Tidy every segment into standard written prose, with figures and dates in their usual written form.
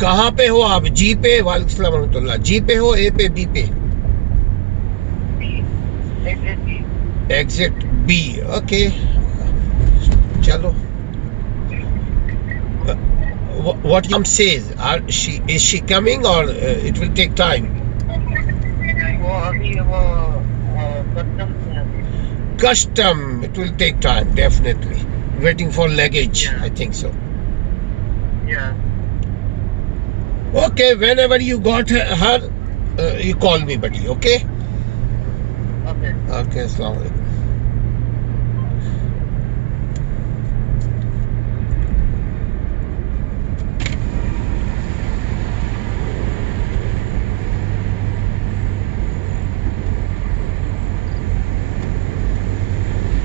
कहाँ पे हो आप? जी पे? वालेकुम सलाम रहमतुल्लाह। जी पे हो, ए पे, बी पे? Exit B. ओके, चलो। What Yam says? Is she coming or it will take time? वो अभी वो कस्टम से अभी Custom. It will take time, definitely. Waiting for luggage. Yeah. I think so. या Okay, whenever you got her, you call me, buddy. Okay. Okay Okay. Assalamu alaikum.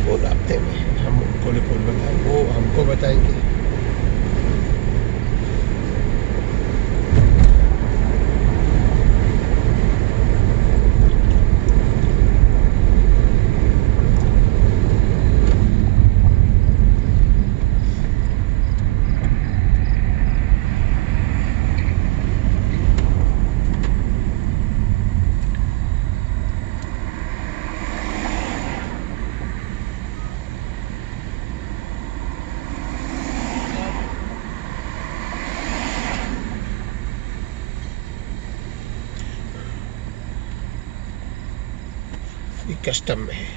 वो रास्ते में हम उनको रिपोर्ट बताएंगे, वो हमको बताएंगे। ये कस्टम में है।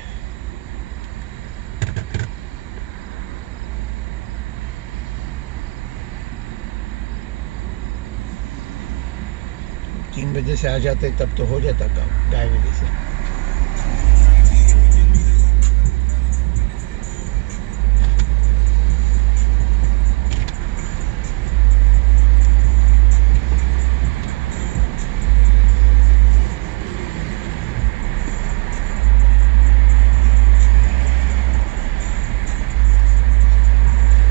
तीन बजे से आ जाते तब तो हो जाता काम, 2:30 बजे से।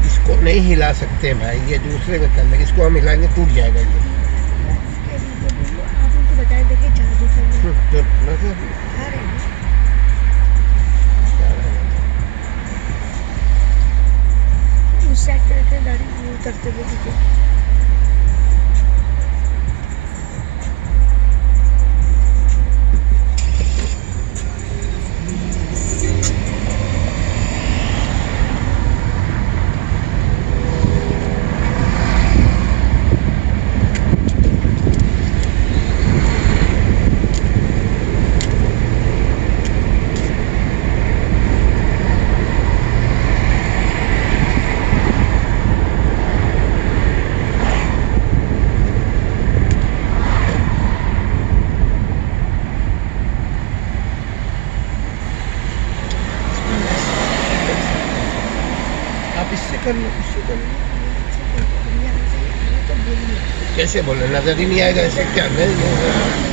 इसको नहीं हिला सकते भाई, ये दूसरे में कर लेंगे। इसको हम हिलाएंगे टूट जाएगा ये। आप उनको बताए देखे जादू करना तो मतलब आ रहे हैं उस सेक्टर के गाड़ी वो करते हुए दिखे आप इससे कर लो, इससे कर लो। यहाँ से आना तो बोलिए कैसे बोल रहे? नजर ही नहीं आएगा ऐसे क्या? नहीं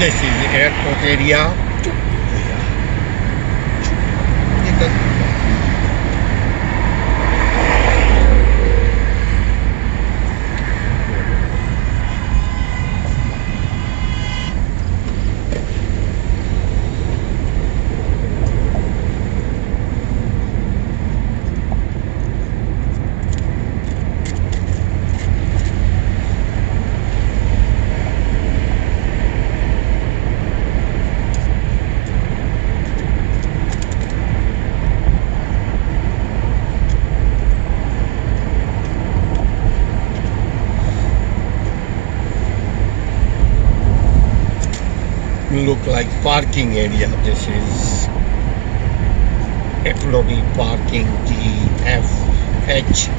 This is the airport area. Look like parking area. This is employee parking GFH.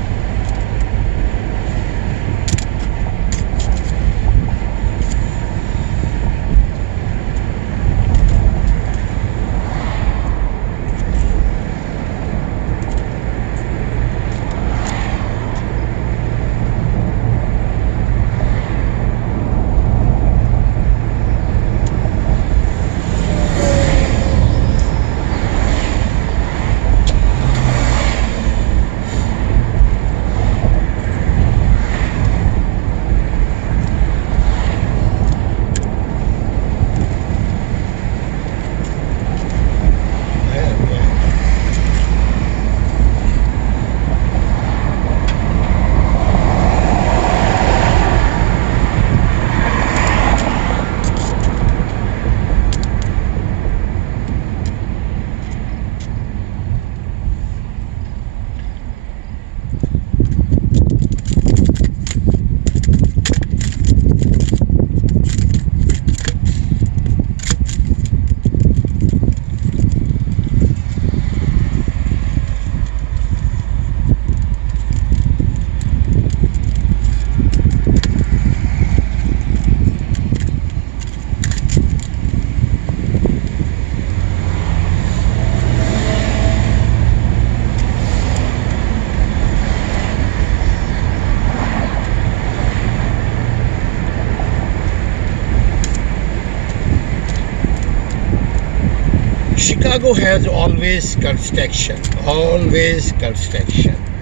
Chicago has always construction,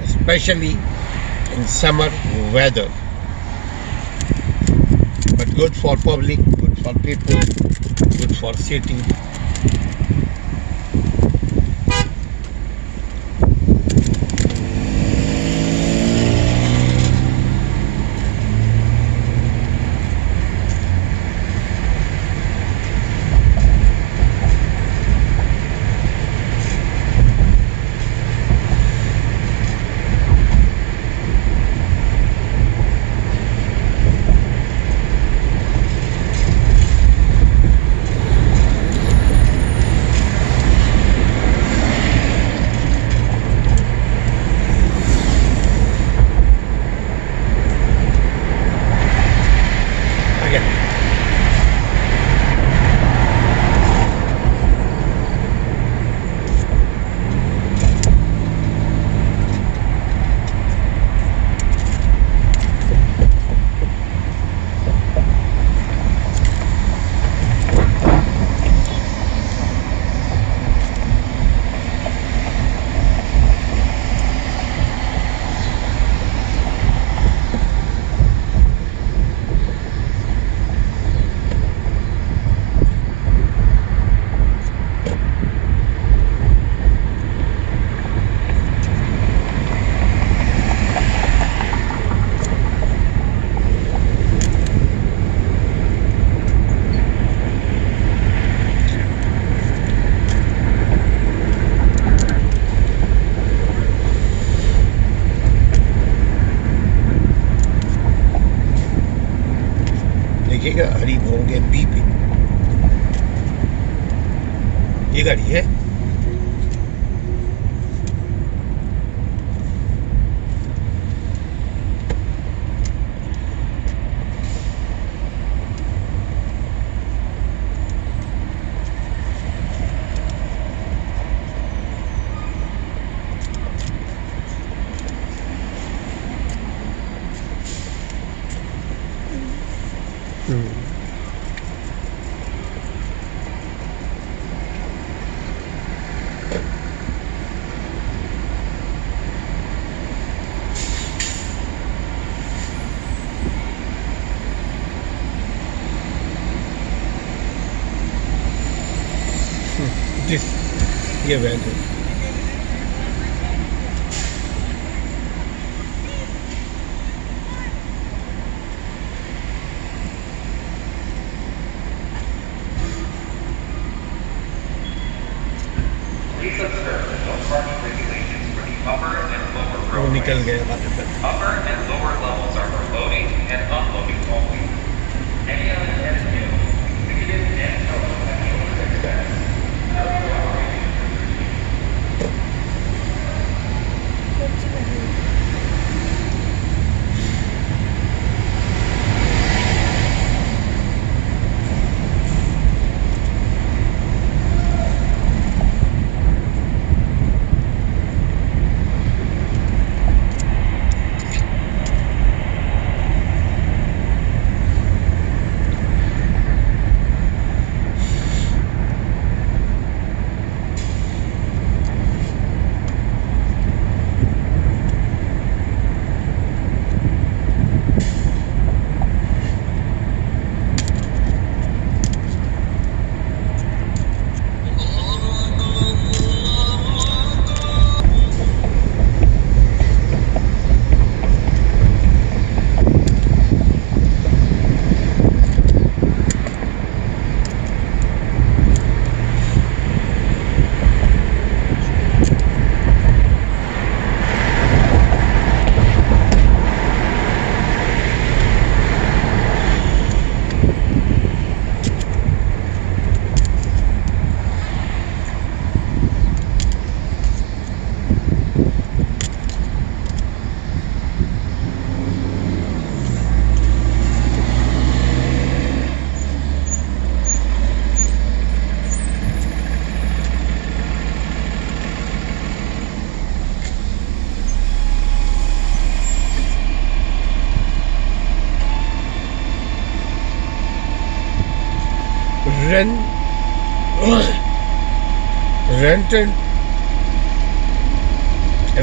especially in summer weather. But good for public, good for people, good for city. लिखेगा हरी भोंगे B पे। ये गाड़ी है। This ये van है। Please observe the parking regulations for the upper and lower वो roadways. निकल गया बात पर। Upper and lower levels are for loading and unloading only. Any other headed vehicles will be ticketed and towed at the owner's expense. No cooperation. कौन सी गाड़ी है?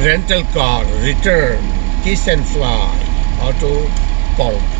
rental car return kiss and fly auto pomp